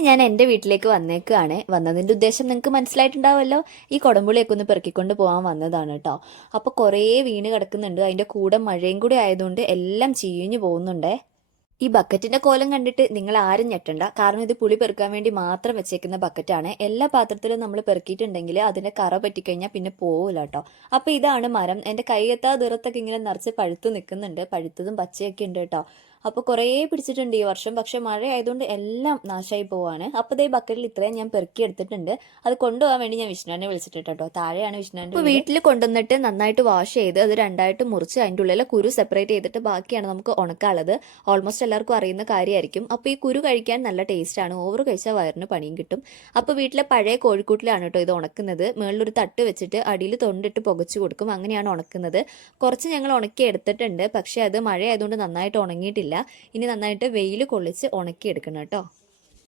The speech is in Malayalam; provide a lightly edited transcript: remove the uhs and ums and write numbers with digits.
ഇന്ന് ഞാൻ എൻ്റെ വീട്ടിലേക്ക് വന്നേക്കാണ്. വന്നതിൻ്റെ ഉദ്ദേശം നിങ്ങൾക്ക് മനസ്സിലായിട്ടുണ്ടാവുമല്ലോ. ഈ കുടംപുളിയൊക്കെ ഒന്ന് പെറുക്കിക്കൊണ്ട് പോകാൻ വന്നതാണ് കേട്ടോ. അപ്പോൾ കുറേ വീണ് കിടക്കുന്നുണ്ട്. അതിൻ്റെ കൂടെ മഴയും കൂടി ആയതുകൊണ്ട് എല്ലാം ചീഞ്ഞു പോകുന്നുണ്ടേ. ഈ ബക്കറ്റിന്റെ കോലം കണ്ടിട്ട് നിങ്ങൾ ആരും ഞെട്ടണ്ട. കാരണം ഇത് പുളി പെറുക്കാൻ വേണ്ടി മാത്രം വെച്ചേക്കുന്ന ബക്കറ്റാണ്. എല്ലാ പാത്രത്തിലും നമ്മൾ പെറുക്കിയിട്ടുണ്ടെങ്കിൽ അതിന്റെ കറ പറ്റിക്കഴിഞ്ഞാൽ പിന്നെ പോവില്ല കേട്ടോ. അപ്പൊ ഇതാണ് മരം. എൻ്റെ കൈയെത്താ ദൂരത്തൊക്കെ ഇങ്ങനെ നിറച്ച് പഴുത്ത് നിൽക്കുന്നുണ്ട്. പഴുത്തതും പച്ചയൊക്കെ ഉണ്ട് കേട്ടോ. അപ്പോൾ കുറേ പിടിച്ചിട്ടുണ്ട് ഈ വർഷം. പക്ഷെ മഴ ആയതുകൊണ്ട് എല്ലാം നാശമായി പോവാണ്. അപ്പോൾ ഇതേ ബക്കറ്റിൽ ഇത്രയും ഞാൻ പെറുക്കി എടുത്തിട്ടുണ്ട്. അത് കൊണ്ടുപോകാൻ വേണ്ടി ഞാൻ വിഷ്ണുവിനെ വിളിച്ചിട്ട് കേട്ടോ. താഴെയാണ് വിഷ്ണുവിൻ്റെ. അപ്പോൾ വീട്ടിൽ കൊണ്ടുവന്നിട്ട് നന്നായിട്ട് വാഷ് ചെയ്ത് അത് രണ്ടായിട്ട് മുറിച്ച് അതിൻ്റെ ഉള്ളിൽ കുരു സെപ്പറേറ്റ് ചെയ്തിട്ട് ബാക്കിയാണ് നമുക്ക് ഉണക്കാനുള്ളത്. ഓൾമോസ്റ്റ് എല്ലാവർക്കും അറിയുന്ന കാര്യമായിരിക്കും. അപ്പോൾ ഈ കുരു കഴിക്കാൻ നല്ല ടേസ്റ്റാണ്. ഓവർ കഴിച്ചാൽ വയറിന് പണിയും കിട്ടും. അപ്പോൾ വീട്ടിലെ പഴയ കോഴിക്കൂട്ടിലാണ് കേട്ടോ ഇത് ഉണക്കുന്നത്. മുകളിലൊരു തട്ട് വെച്ചിട്ട് അടിയിൽ തൊണ്ടിട്ട് പുകച്ചു കൊടുക്കും. അങ്ങനെയാണ് ഉണക്കുന്നത്. കുറച്ച് ഞങ്ങൾ ഉണക്കി എടുത്തിട്ടുണ്ട്. പക്ഷേ അത് മഴ ആയതുകൊണ്ട് നന്നായിട്ട് ഉണങ്ങിയിട്ടില്ല. ഇനി നന്നായിട്ട് വെയിൽ കൊള്ളിച്ച് ഉണക്കി എടുക്കണം കേട്ടോ.